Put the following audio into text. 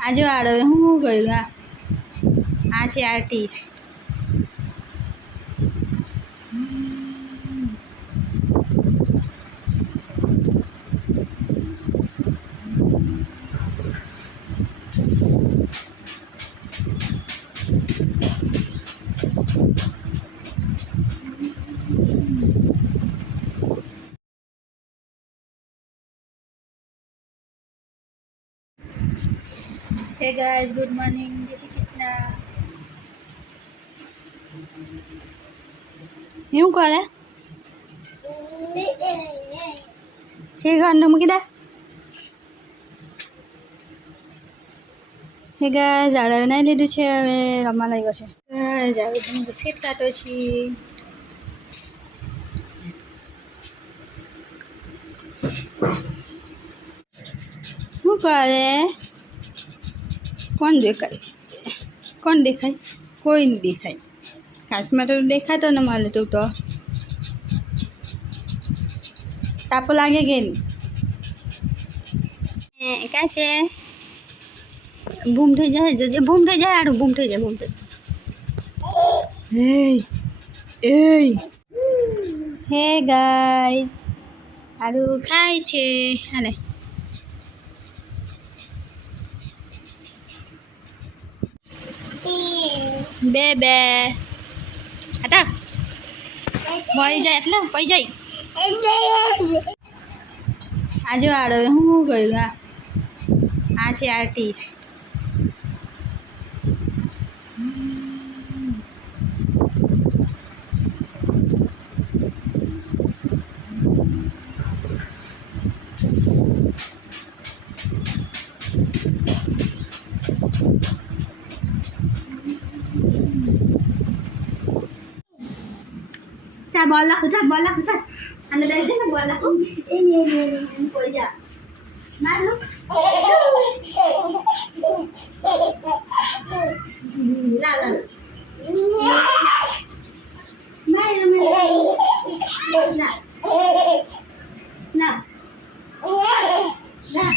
આ જો આડો હું કર્યું આ છે artist. Hey guys, good morning. Jai Shri Krishna. શું કરે છે? ઘરનું મૂકી દે. હે ગાઈસ, ઝાડા બનાવી લીધું છે. હવે રમવા લાગ્યો છે. ઝાડું બિસ્કિટ ખાતો છે. શું કરે? કોણ દેખાય? કોણ દેખાય? કોઈ નહીં દેખાય. કાચમાં તો દેખાતો ને મળે તું તો. તાપો લાગે કે નહીં? કાં છે? બૂમ થઈ જાય. જોજે બૂમ થઈ જાય. આડું બૂમ થઈ જાય. બૂમ થઈ જાય. હે ગાઈસ, આડું ખાય છે. હાલે બે બે હટા મળી જાય એટલે પઈ જાય. આ જો આડો હું કર્યું આ છે artist. Cha bola aku, cha bola aku, cha. Anda dari sini bola aku. Ini boleh. Malu. La la. Main main. Nah. Nah. Nah.